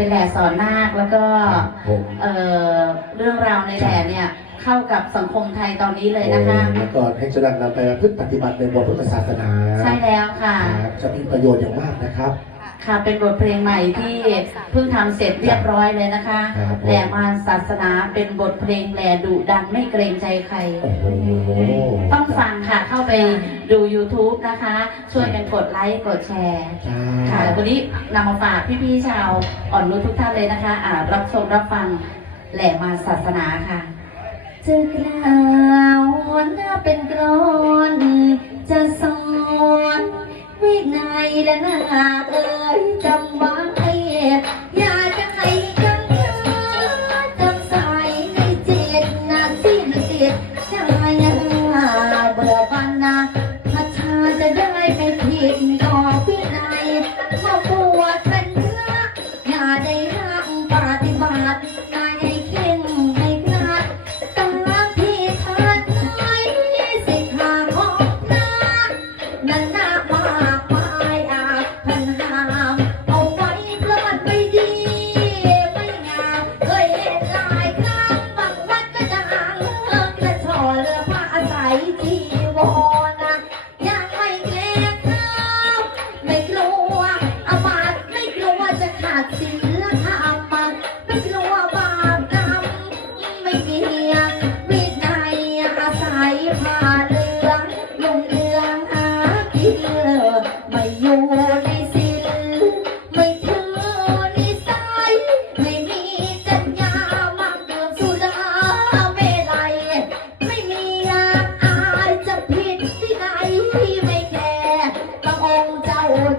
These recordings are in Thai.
เ็นแหล่สอนนาคแล้วก็เออเรื่องราวในแหล่เนี่ยเข้ากับสังคมไทยตอนนี้เลยนะคะ แล้วก็ให้เจริญนำไปพึ่งปฏิบัติในบทพุทธศาสนา ใช่แล้วค่ะ จะมีประโยชน์อย่างมากนะครับ ค่ะเป็นบทเพลงใหม่ที่เพิ่งทำเสร็จเรียบร้อยเลยนะคะคแหล่มาศาสนาเป็นบทเพลงแหล่ดุดันไม่เกรงใจใครต้องฟังค่ะเข้าไปดู YouTube นะคะ ช่วยกันกดไลค์กดแชร์ค่ะวันนี้นำมาฝากพี่ๆชาวอ่อนนุชทุกท่านเลยนะคะ อ่ารับชมรับฟังแหล่มาศาสนาค่ะ จะกล่าวหน้าเป็นกรอน จะสอน วินัยและนาเอ่ยจำไว้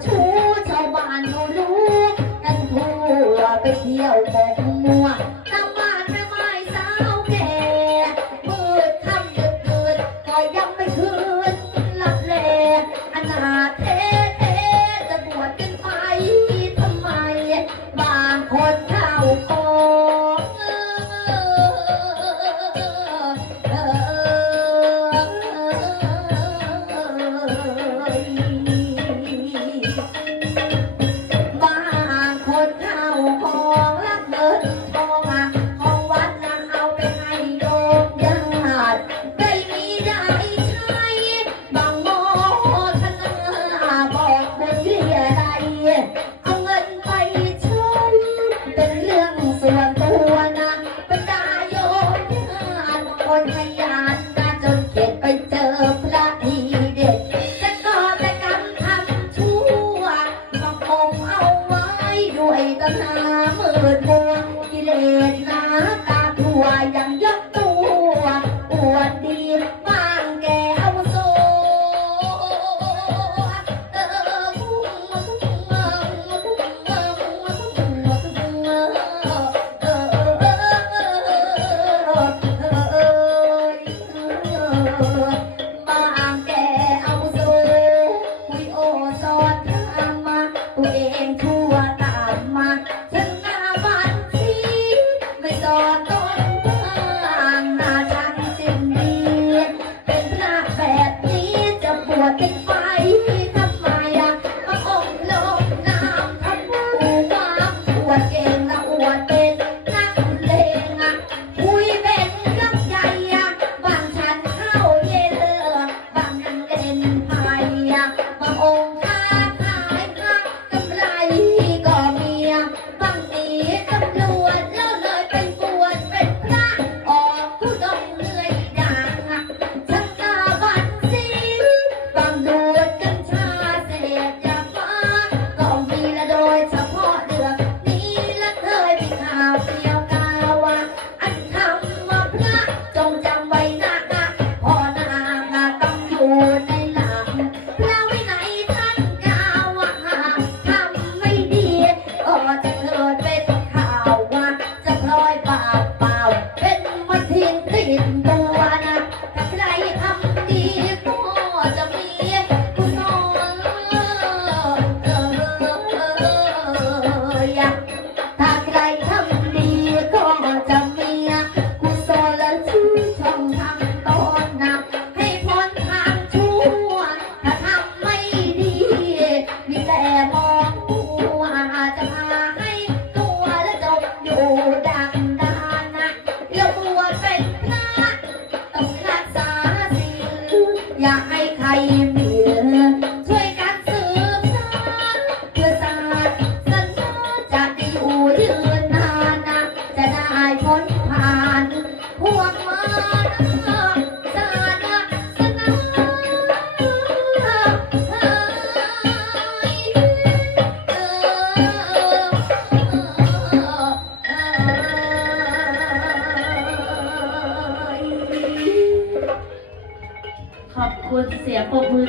ชู้ชาวบ้านเขารู้นั่นทั่วไปเที่ยวมอง คนขยันมาจนเกียดไปเจอพระทีเด็ดจะก่อจะกรรมทั่วก็คงเอาไว้ด้วยตาหามืดมัว มีเรือช่วยกันสืบสานเพื่อสานสัญจะได้อูยืนนานจะได้พ้นผ่านพวกมัน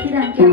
ที่ดังจาก